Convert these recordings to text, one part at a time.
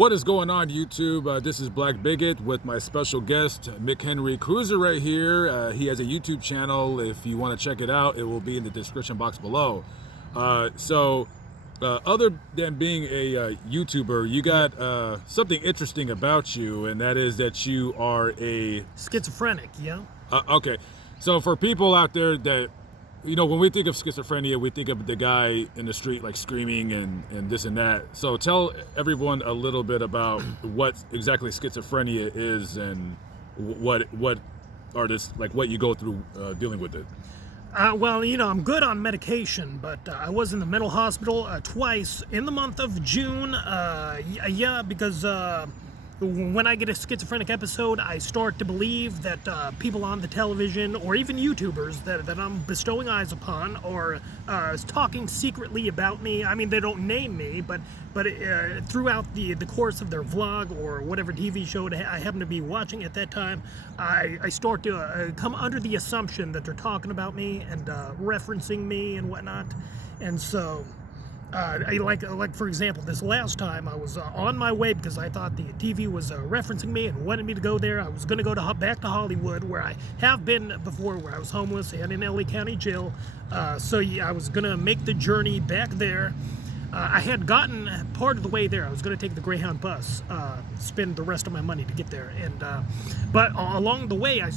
What is going on, YouTube? This is Black Bigot with my special guest, McHenry Cruiser, right here. He has a YouTube channel. If you want to check it out, it will be in the description box below. Other than being a YouTuber, you got something interesting about you, and that is that you are a... Schizophrenic, yeah. Okay, so for people out there that, you know, when we think of schizophrenia, we think of the guy in the street like screaming and this and that. So tell everyone a little bit about what exactly schizophrenia is and what are this, like, what you go through dealing with it. Well, you know, I'm good on medication, but I was in the mental hospital twice in the month of June. Because when I get a schizophrenic episode, I start to believe that people on the television or even YouTubers that I'm bestowing eyes upon are talking secretly about me. I mean, they don't name me, but throughout the course of their vlog or whatever TV show I happen to be watching at that time, I start to come under the assumption that they're talking about me and referencing me and whatnot. And so... like for example, this last time I was on my way because I thought the TV was referencing me and wanted me to go there. I was going to go back to Hollywood, where I have been before, where I was homeless and in LA County Jail. So yeah, I was going to make the journey back there. I had gotten part of the way there. I was going to take the Greyhound bus, spend the rest of my money to get there. But along the way, I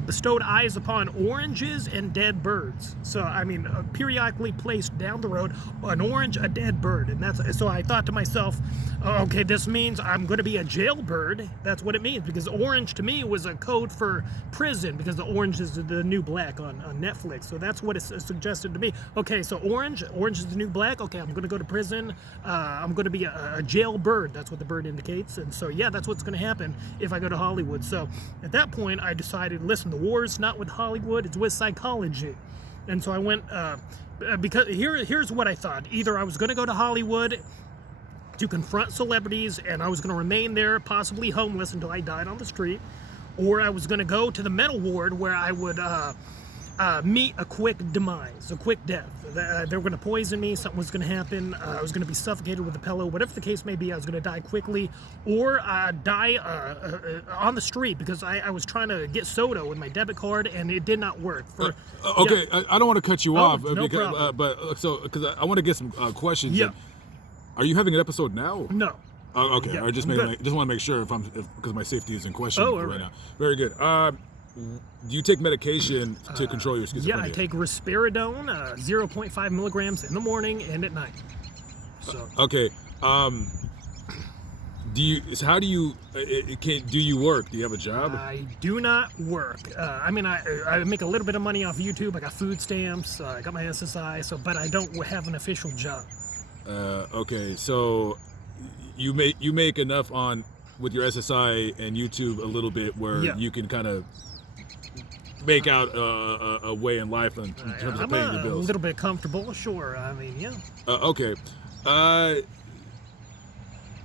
bestowed eyes upon oranges and dead birds. So, I mean, periodically placed down the road, an orange, a dead bird. And so I thought to myself, okay, this means I'm going to be a jailbird. That's what it means, because orange to me was a code for prison, because the orange is the new black on Netflix. So that's what it suggested to me. Okay, so orange is the new black. Okay, I'm going to go to prison. I'm going to be a jailbird. That's what the bird indicates. And so, yeah, that's what's going to happen if I go to Hollywood. So at that point, I decided, listen, the war's not with Hollywood, it's with psychology. And so I went, because here's what I thought. Either I was going to go to Hollywood to confront celebrities, and I was going to remain there, possibly homeless until I died on the street, or I was going to go to the mental ward, where I would meet a quick demise, a quick death. They were going to poison me, something was going to happen, I was going to be suffocated with a pillow, whatever the case may be. I was going to die quickly, or die on the street, because I was trying to get soda with my debit card, and it did not work. Okay, yeah. I don't want to cut you off, no because, because I want to get some questions. Yeah. Are you having an episode now? No. Oh, okay. Yeah, I just want to make sure because my safety is in question right now. Very good. Do you take medication to control your schizophrenia? Yeah, I take risperidone, 0.5 milligrams in the morning and at night. So. Okay. Do you work? Do you have a job? I do not work. I mean, I make a little bit of money off YouTube. I got food stamps. I got my SSI. But I don't have an official job. Okay. So you make enough with your SSI and YouTube a little bit where you can kind of make out a way in life in terms of paying the bills. I'm a little bit comfortable, sure. I mean, yeah. Okay.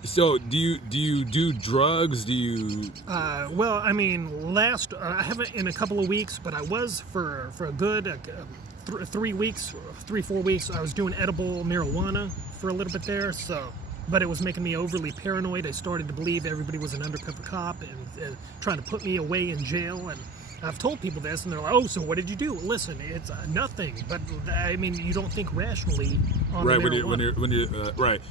So do you do drugs? Do you? Well, I mean, I haven't in a couple of weeks, but I was for a good 3 weeks, 4 weeks. I was doing edible marijuana for a little bit there, so. But it was making me overly paranoid. I started to believe everybody was an undercover cop and trying to put me away in jail. And I've told people this, and they're like, "Oh, so what did you do?" Listen, it's nothing. But I mean, you don't think rationally on right the marijuana. when you're right.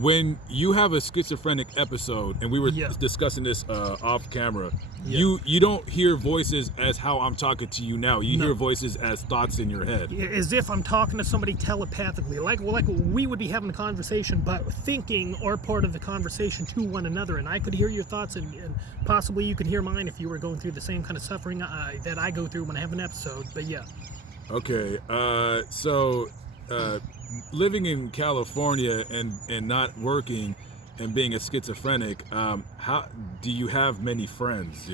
When you have a schizophrenic episode, and we were discussing this off camera, you don't hear voices as how I'm talking to you now. You hear voices as thoughts in your head. As if I'm talking to somebody telepathically, like we would be having a conversation, but thinking are part of the conversation to one another. And I could hear your thoughts, and possibly you could hear mine if you were going through the same kind of suffering that I go through when I have an episode. But yeah. Okay. Living in California and not working and being a schizophrenic, how do you have many friends?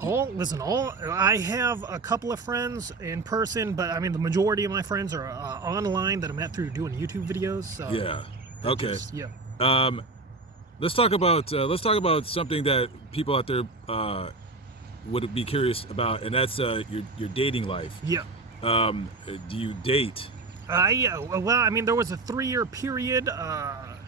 I have a couple of friends in person, but I mean the majority of my friends are online that I met through doing YouTube videos. So yeah. Okay. Let's talk about something that people out there would be curious about, and that's your dating life. Yeah. Do you date? Well, I mean, there was a 3-year period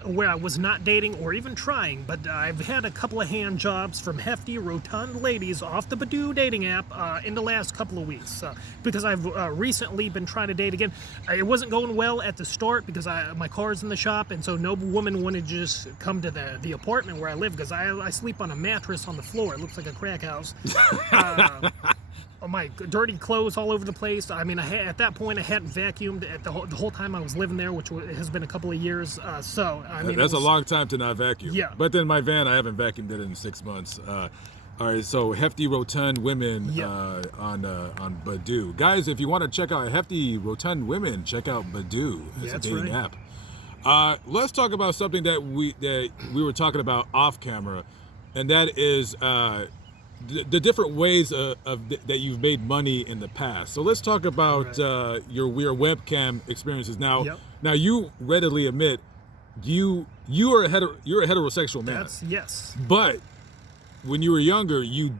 where I was not dating or even trying, but I've had a couple of hand jobs from hefty, rotund ladies off the Badoo dating app in the last couple of weeks, because I've recently been trying to date again. It wasn't going well at the start because my car's in the shop, and so no woman wanted to just come to the apartment where I live, because I sleep on a mattress on the floor. It looks like a crack house. My dirty clothes all over the place. I mean, at that point, I hadn't vacuumed at the whole time I was living there, which has been a couple of years. So, I mean, that's a long time to not vacuum. Yeah. But then my van, I haven't vacuumed it in 6 months. All right, so hefty rotund women on Badoo. Guys, if you want to check out hefty rotund women, check out Badoo. It's a dating app. Let's talk about something that we were talking about off camera, and that is the different ways that you've made money in the past. So let's talk about your weird webcam experiences. Now, you readily admit you're a heterosexual man. Yes. But when you were younger, you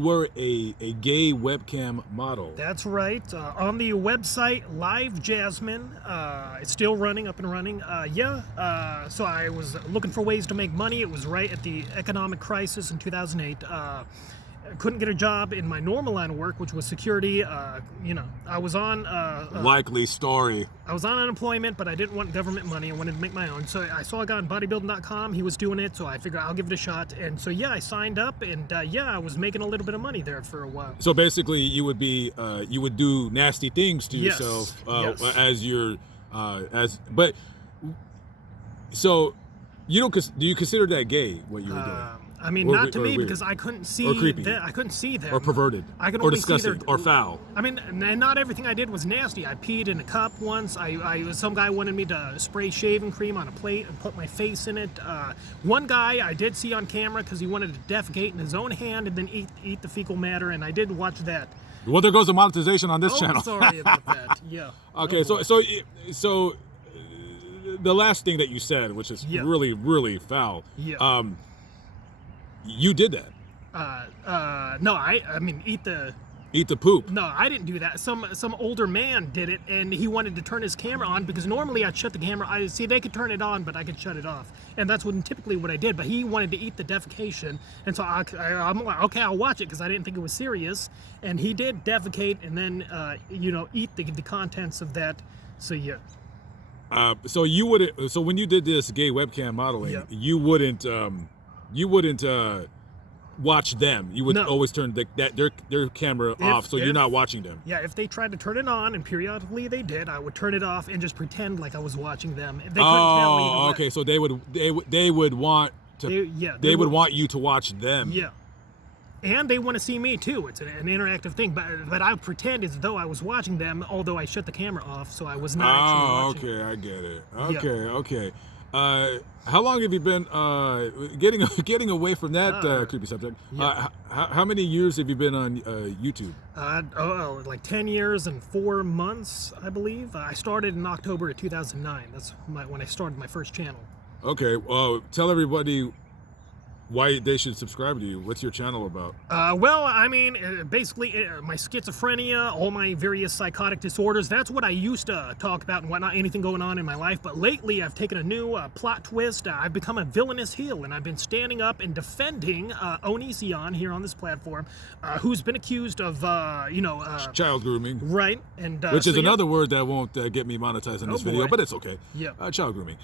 were a gay webcam model. That's right. On the website Live Jasmine, it's still up and running. So I was looking for ways to make money. It was right at the economic crisis in 2008. I couldn't get a job in my normal line of work, which was security. I was on likely story. I was on unemployment, but I didn't want government money. I wanted to make my own. So I saw a guy on bodybuilding.com. He was doing it, so I figured I'll give it a shot. And so I signed up, and I was making a little bit of money there for a while. So basically, you would do nasty things to yourself as your but. So do you consider that gay, what you were doing? I mean, not to me, because I couldn't see that. I couldn't see them. Or perverted. I could or only disgusting. see or foul. I mean, and not everything I did was nasty. I peed in a cup once. Some guy wanted me to spray shaving cream on a plate and put my face in it. One guy I did see on camera because he wanted to defecate in his own hand and then eat the fecal matter, and I did watch that. Well, there goes the monetization on this channel. Sorry about that. Yeah. Okay, so the last thing that you said, which is really, really foul. Yeah. You did that. No, I mean, eat the poop. No, I didn't do that. Some older man did it, and he wanted to turn his camera on because normally I'd shut the camera. They could turn it on, but I could shut it off, and that's typically what I did. But he wanted to eat the defecation, and so I'm like, okay, I'll watch it because I didn't think it was serious. And he did defecate, and then eat the contents of that. So yeah. So you wouldn't. So when you did this gay webcam modeling, you wouldn't watch them. You would always turn their camera off, so you're not watching them. Yeah, if they tried to turn it on, and periodically they did, I would turn it off and just pretend like I was watching them. They couldn't tell either way. Okay, so they would want you to watch them. Yeah. And they want to see me too. It's an interactive thing, but I pretend as though I was watching them, although I shut the camera off, so I was not actually watching. Okay, I get it. Okay. How long have you been getting away from that creepy subject? How many years have you been on YouTube? Like 10 years and 4 months, I believe. I started in October of 2009. That's when I started my first channel. Okay. Tell everybody why they should subscribe to you. What's your channel about? Well, I mean, basically, my schizophrenia, all my various psychotic disorders, that's what I used to talk about and whatnot, anything going on in my life. But lately, I've taken a new plot twist. I've become a villainous heel, and I've been standing up and defending Onision here on this platform, who's been accused of, child grooming. Right. And which is another word that won't get me monetized in this video, but it's okay. Yeah. Child grooming.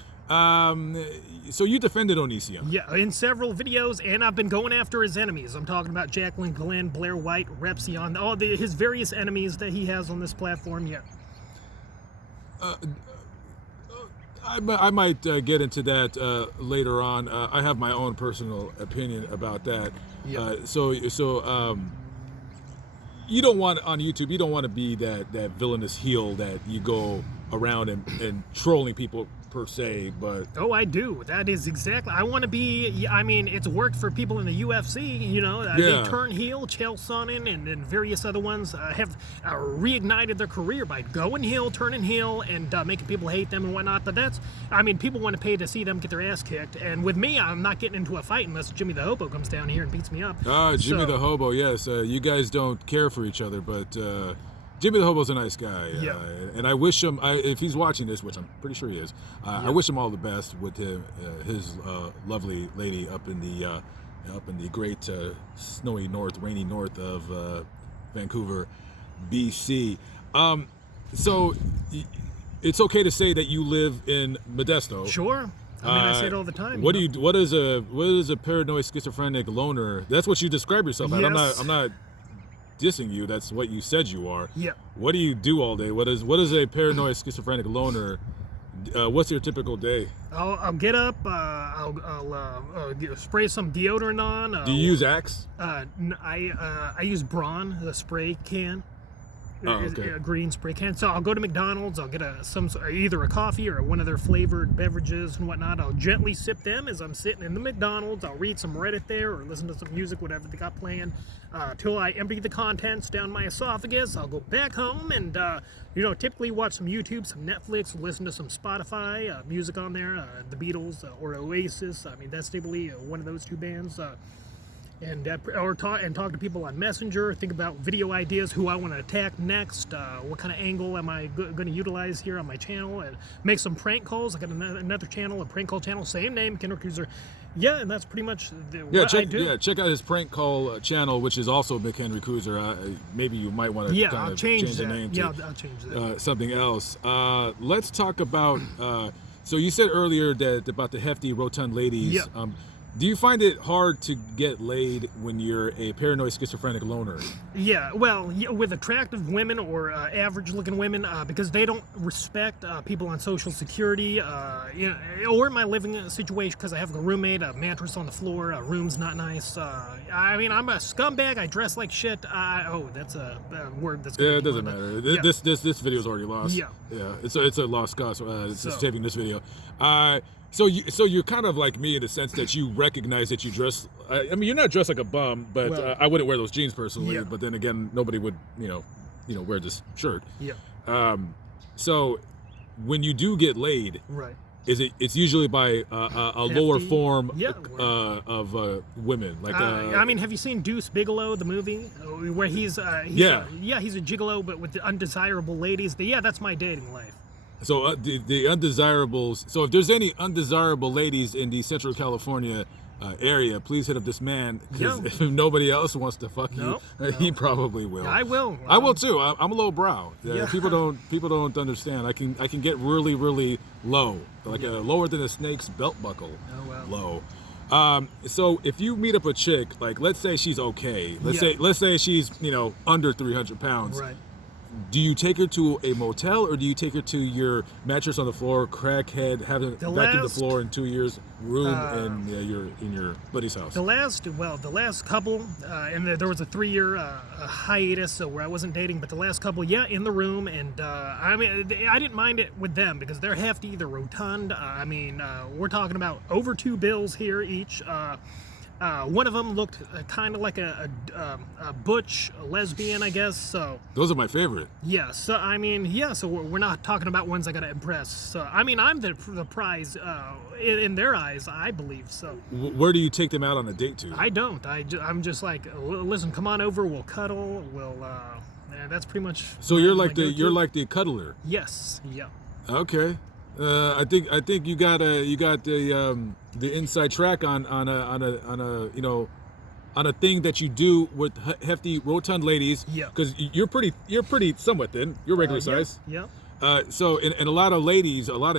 So you defended Onision. Yeah, in several videos, and I've been going after his enemies. I'm talking about Jacqueline Glenn, Blair White, Repsion, all his various enemies that he has on this platform. Yeah. I might get into that later on. I have my own personal opinion about that. Yeah. So you don't want on YouTube. You don't want to be that villainous heel that you go around and trolling people per se, but I do. That is exactly. I want to be. I mean, it's worked for people in the UFC. They turn heel. Chael Sonnen and various other ones have reignited their career by going heel, turning heel, and making people hate them and whatnot. But people want to pay to see them get their ass kicked. And with me, I'm not getting into a fight unless Jimmy the Hobo comes down here and beats me up. Jimmy the Hobo. Yes, you guys don't care for each other, but Jimmy the Hobo's a nice guy, Yeah. and I wish him, if he's watching this, which I'm pretty sure he is, I wish him all the best with his lovely lady up in the great snowy north, rainy north of Vancouver, BC. So it's okay to say that you live in Modesto. Sure. I mean, I say it all the time. What is a paranoid schizophrenic loner? That's what you describe yourself as. Yes. I'm not dissing you. That's what you said you are. Yeah. What do you do all day? What is a paranoid schizophrenic loner? What's your typical day? I'll get up. I'll spray some deodorant on. Do you use Axe? I use Braun, the spray can. Oh, okay. A green spray can. So I'll go to McDonald's. I'll get either a coffee or one of their flavored beverages and whatnot. I'll gently sip them as I'm sitting in the McDonald's. I'll read some Reddit there or listen to some music, whatever they got playing, till I empty the contents down my esophagus. I'll go back home and typically watch some YouTube, some Netflix, listen to some Spotify music on there, the Beatles or Oasis. I mean, that's typically one of those two bands. And talk to people on Messenger, think about video ideas, who I want to attack next, what kind of angle am I going to utilize here on my channel, and make some prank calls. I got another channel, a prank call channel, same name, McHenry Cruiser. Yeah, and that's pretty much what I do. Yeah, check out his prank call channel, which is also McHenry Cruiser. Maybe you might want to I'll change the name to I'll change that. Something else. Let's talk about, so you said earlier that about the hefty, rotund ladies. Yeah. Do you find it hard to get laid when you're a paranoid schizophrenic loner? Yeah, well, with attractive women or average-looking women, because they don't respect people on Social Security, or my living situation, because I have a roommate, a mattress on the floor, a room's not nice. I mean, I'm a scumbag. I dress like shit. That's a word that's. Yeah, it doesn't matter. Yeah. This video's already lost. Yeah. Yeah, it's a lost cause. Saving this video. So you're kind of like me in the sense that you recognize that you dress. I mean, you're not dressed like a bum, but I wouldn't wear those jeans personally. Yeah. But then again, nobody would, wear this shirt. Yeah. So when you do get laid, Right. It's usually by a lower form of women. Like I mean, have you seen Deuce Bigelow, the movie, where he's a gigolo, but with the undesirable ladies? That's my dating life. So the undesirables. So if there's any undesirable ladies in the Central California area, please hit up this man. Because if nobody else wants to fuck you, he probably will. I will. I will too. I'm a low brow. People don't understand. I can get really, really low, like lower than a snake's belt buckle. Oh wow. Low. So if you meet up a chick, like let's say she's okay. Let's say she's under 300 pounds. Right. Do you take her to a motel or do you take her to your mattress on the floor, crackhead, haven't vacuumed the floor in 2 years, room in your buddy's house? The last couple, and there was a 3-year hiatus where I wasn't dating, but the last couple, in the room, and I mean, I didn't mind it with them because they're hefty, they're rotund. I mean, we're talking about over 2 bills here each. One of them looked kind of like a butch lesbian, I guess. So those are my favorite. Yeah. So I mean, so we're not talking about ones I gotta impress. So I mean, I'm the prize in their eyes, I believe. So where do you take them out on a date to? I don't. I'm just like, listen, come on over. We'll cuddle. That's pretty much. So you're like the cuddler. Yes. Yeah. Okay. I think you got the inside track on a thing that you do with hefty rotund ladies. Yeah. Because you're pretty somewhat thin. You're regular size. Yeah. So and a lot of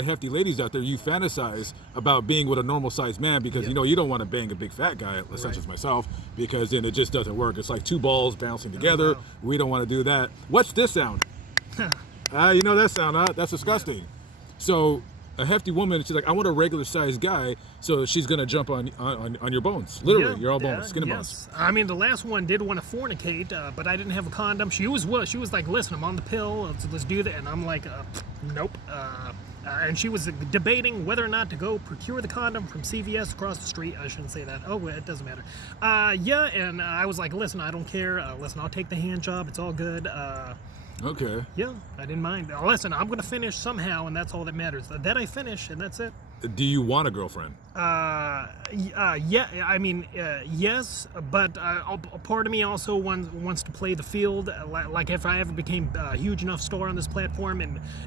hefty ladies out there, you fantasize about being with a normal sized man because you don't want to bang a big fat guy, such as myself, because then it just doesn't work. It's like 2 balls bouncing together. Wow. We don't want to do that. What's this sound? You know that sound, huh? That's disgusting. Yeah. So a hefty woman, she's like, I want a regular sized guy, so she's gonna jump on your bones. Literally, you're all bones, skin and bones. I mean, the last one did want to fornicate, but I didn't have a condom. She was like, listen, I'm on the pill, let's do that, and I'm like, nope. And she was debating whether or not to go procure the condom from CVS across the street. I shouldn't say that. Oh, it doesn't matter. And I was like, listen, I don't care. Listen, I'll take the hand job. It's all good. Okay. Yeah, I didn't mind. Listen, I'm going to finish somehow, and that's all that matters. That I finish, and that's it. do you want a girlfriend? Yeah, I mean, yes, but a part of me also wants to play the field. Like if I ever became a huge enough star on this platform,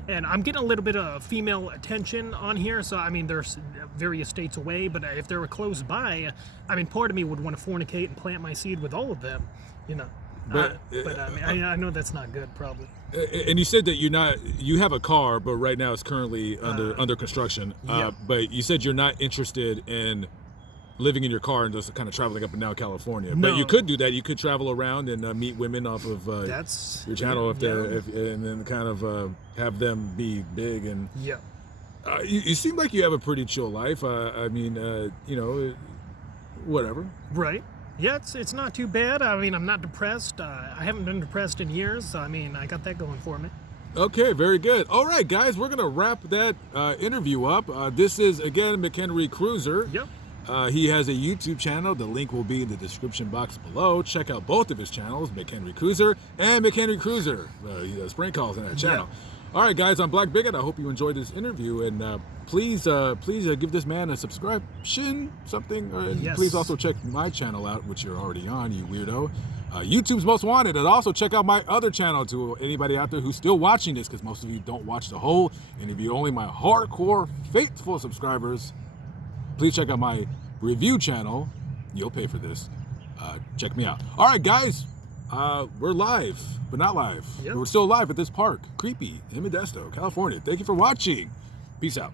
and I'm getting a little bit of female attention on here. So I mean, there's various states away, but if they were close by, I mean, part of me would want to fornicate and plant my seed with all of them, you know. But I mean, I know that's not good, probably. And you said that you have a car, but right now it's currently under construction. Yeah. But you said you're not interested in living in your car and just kind of traveling up and down California. No. But you could do that. You could travel around and meet women off of That's your channel, yeah. and then kind of have them be big. And Yeah. you seem like you have a pretty chill life. I mean, you know, whatever. Right. Yeah, it's not too bad. I mean, I'm not depressed. I haven't been depressed in years. So, I mean, I got that going for me. Okay, very good. All right, guys, we're going to wrap that interview up. This is, again, McHenry Cruiser. Yep. He has a YouTube channel. The link will be in the description box below. Check out both of his channels, McHenry Cruiser and McHenry Cruiser. He does prank calls on that channel. Yeah. All right, guys, I'm Black Bigot. I hope you enjoyed this interview. And please give this man a subscription, something. Yes. Please also check my channel out, which you're already on, you weirdo. YouTube's Most Wanted. And also check out my other channel to anybody out there who's still watching this, because most of you don't watch the whole. And if you're only my hardcore, faithful subscribers, please check out my review channel. You'll pay for this. Check me out. All right, guys. We're live, but not live. Yep. We're still live at this park. Creepy in Modesto, California. Thank you for watching. Peace out.